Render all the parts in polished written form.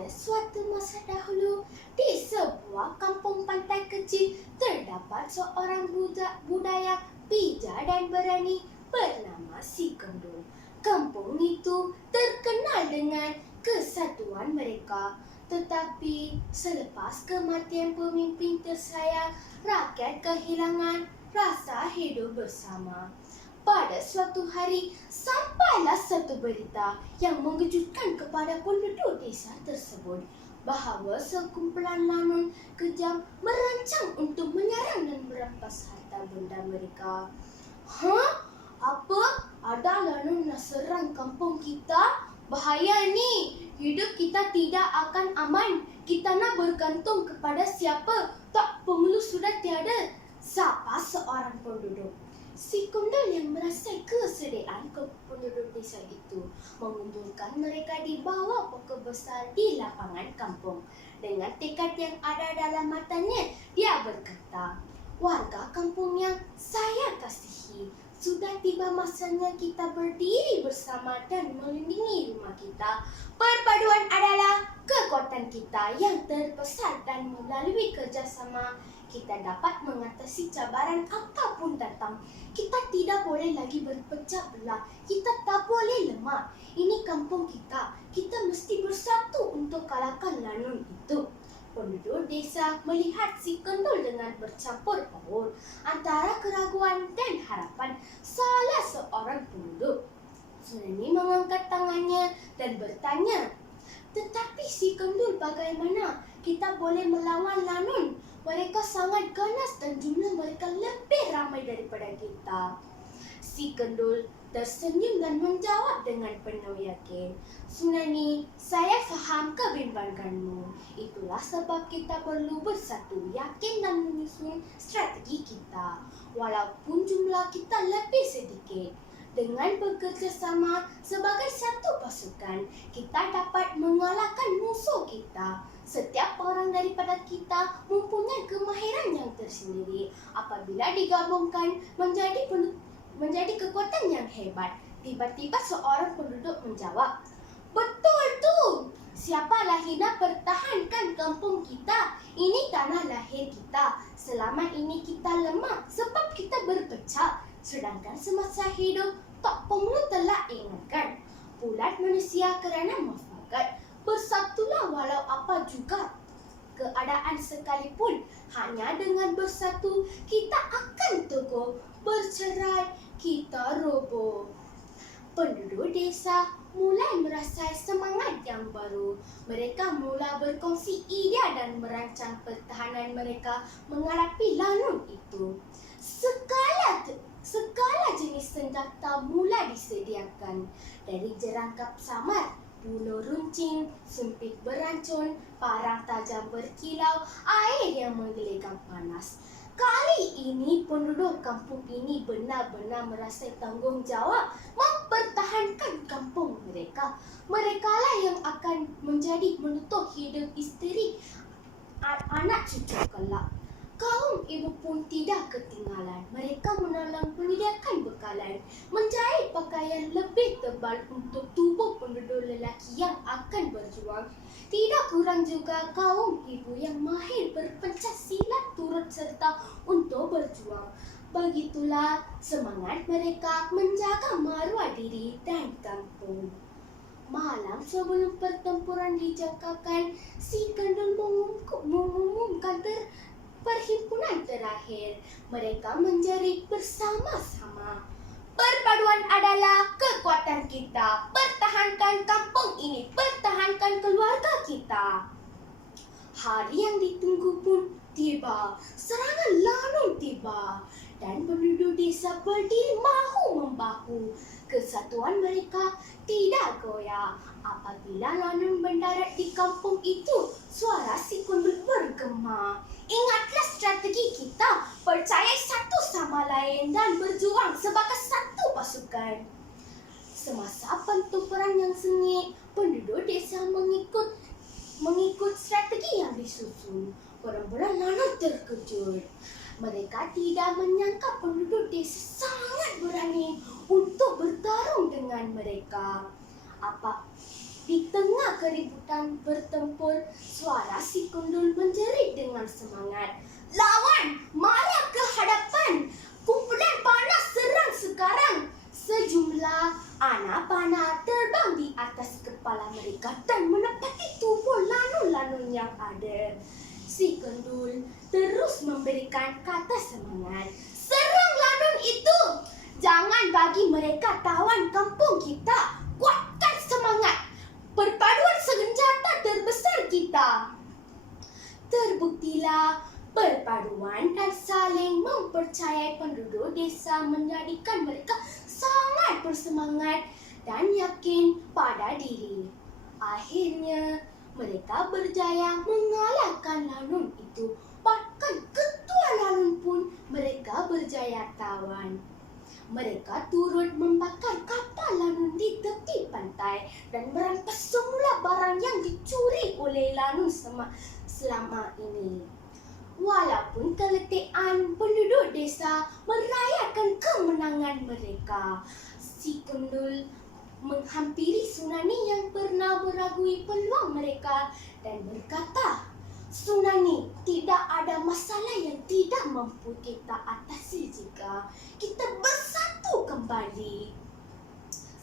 Pada suatu masa dahulu, di sebuah kampung pantai kecil, terdapat seorang budak bijak dan berani bernama Si Kendul. Kampung itu terkenal dengan kesatuan mereka. Tetapi selepas kematian pemimpin tersayang, rakyat kehilangan rasa hidup bersama. Pada suatu hari, sampailah satu berita yang mengejutkan kepada penduduk desa tersebut bahawa sekumpulan lanun kejam merancang untuk menyerang dan merampas harta benda mereka. Hah? Apa? Ada lanun nak serang kampung kita? Bahaya ni! Hidup kita tidak akan aman. Kita nak bergantung kepada siapa? Tak, pengelus sudah tiada. Sapa seorang penduduk. Si Kendul yang merasa kesediaan ke penduduk desa itu mengumpulkan mereka di bawah pokok besar di lapangan kampung. Dengan tekad yang ada dalam matanya, dia berkata, "Warga kampung yang saya kasihi, sudah tiba masanya kita berdiri bersama dan melindungi rumah kita. Perpaduan adalah kekuatan kita yang terbesar dan melalui kerjasama kita dapat mengatasi cabaran apapun datang. Kita tidak boleh lagi berpecah belah. Kita tak boleh lemah. Ini kampung kita. Kita mesti bersatu untuk kalahkan lanun itu." Penduduk desa melihat Si Kendul dengan bercampur baur antara keraguan dan harapan. Salah seorang penduduk Sunani mengangkat tangannya dan bertanya, "Tetapi Si Kendul, bagaimana kita boleh melawan lanun? Mereka sangat ganas dan jumlah mereka lebih ramai daripada kita." Si Kendul tersenyum dan menjawab dengan penuh yakin, "Sunani, saya faham kebimbanganmu. Itulah sebab kita perlu bersatu, yakin dan menyusun strategi kita. Walaupun jumlah kita lebih sedikit, dengan bekerja sama sebagai satu pasukan, kita dapat mengalahkan musuh kita. Setiap orang daripada kita mempunyai kemahiran yang tersendiri. Apabila digabungkan menjadi kekuatan yang hebat." Tiba-tiba seorang penduduk menjawab, "Betul tu! Siapalah hendak pertahankan kampung kita? Ini tanah lahir kita. Selama ini kita lemah sebab kita berpecah. Sedangkan semasa hidup, Tok Penghulu telah ingatkan, bulat manusia kerana mufakat. Bersatulah walau apa juga keadaan sekalipun. Hanya dengan bersatu, kita akan teguh. Bercerai, kita roboh." Penduduk desa mulai merasai semangat yang baru. Mereka mula berkongsi idea dan merancang pertahanan mereka menghadapi lanun itu. Segala jenis senjata mula disediakan, dari jerangkap samar, bulu runcing, sumpit beracun, parang tajam berkilau, air yang menggelegar panas. Kali ini penduduk kampung ini benar-benar merasa tanggungjawab mempertahankan kampung mereka. Merekalah yang akan menjadi menutup hidup isteri anak cucu kelak. Kaum ibu pun tidak ketinggalan. Mereka menyediakan bekalan, menjahit pakaian lebih tebal untuk tubuh penduduk lelaki yang akan berjuang. Tidak kurang juga kaum ibu yang mahir berpencak silat turut serta untuk berjuang. Begitulah semangat mereka menjaga maruah diri dan kampung. Malam sebelum pertempuran dijangkakan, Si Kendul mengumumkan perhimpunan terakhir. Mereka menjerit bersama-sama, "Perpaduan adalah kekuatan kita. Pertahankan kampung ini, pertahankan keluarga kita." Hari yang ditunggu pun tiba. Serangan lanun tiba dan penduduk desa berdiri bahu-membahu. Kesatuan mereka tidak goyah. Apabila lanun mendarat di kampung itu, suara Si Kendul bergema, "Ingatlah strategi kita, percaya satu sama lain dan berjuang sebagai satu pasukan." Semasa pertempuran yang sengit, penduduk desa mengikut strategi yang disusun. Perempuan lanun terkejut. Mereka tidak menyangka penduduk desa sangat berani untuk bertarung dengan mereka. Di tengah keributan bertempur, suara si Kundul menjerit dengan semangat. Lawan, mara ke hadapan! Kumpulan panah serang sekarang! Sejumlah anak panah terbang di atas kepala mereka dan menepati tubuh lanun-lanun yang ada. Si Kundul terus memberikan kata semangat. Serang lanun itu! Jangan bagi mereka tawan kampung kita. Kuatkan semangat. Perpaduan senjata terbesar kita. Terbuktilah perpaduan dan saling mempercayai penduduk desa menjadikan mereka sangat bersemangat dan yakin pada diri. Akhirnya mereka berjaya mengalahkan lanun itu. Bahkan ketua lanun pun mereka berjaya tawan. Mereka turut membakar kapal lanun di tepi pantai dan merampas semula barang yang dicuri oleh lanun selama ini. Walaupun keletihan, penduduk desa merayakan kemenangan mereka. Si Kundul menghampiri Sunani yang pernah meragui peluang mereka dan berkata, Sunani, tidak ada masalah yang tidak mampu kita atasi jika kita bersatu kembali.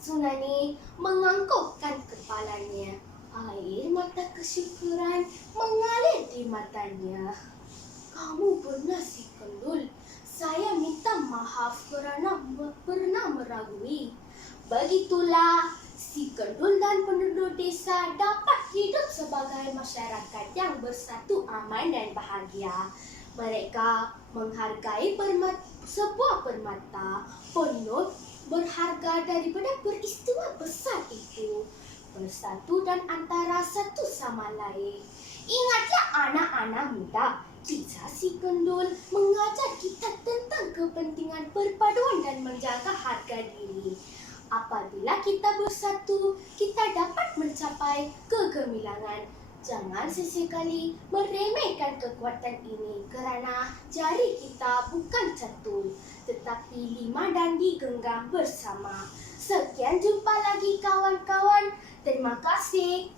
Sunani menganggukkan kepalanya. Air mata kesyukuran mengalir di matanya. Kamu benar, si Kundul. Saya minta maaf kerana pernah meragui. Begitulah, si Kundul dan penduduk desa dapat hidup sebagai masyarakat yang bersatu, aman dan bahagia. Mereka menghargai sebuah permata penuh berharga daripada peristiwa besar itu. Bersatu dan antara satu sama lain. Ingatlah anak-anak muda, kisah si Kundul mengajar kita tentang kepentingan perpaduan dan menjaga harga diri. Apabila kita bersatu, kita dapat mencapai kegemilangan. Jangan sesekali meremehkan kekuatan ini kerana jari kita bukan satu, tetapi 5 dan digenggam bersama. Sekian, jumpa lagi kawan-kawan. Terima kasih.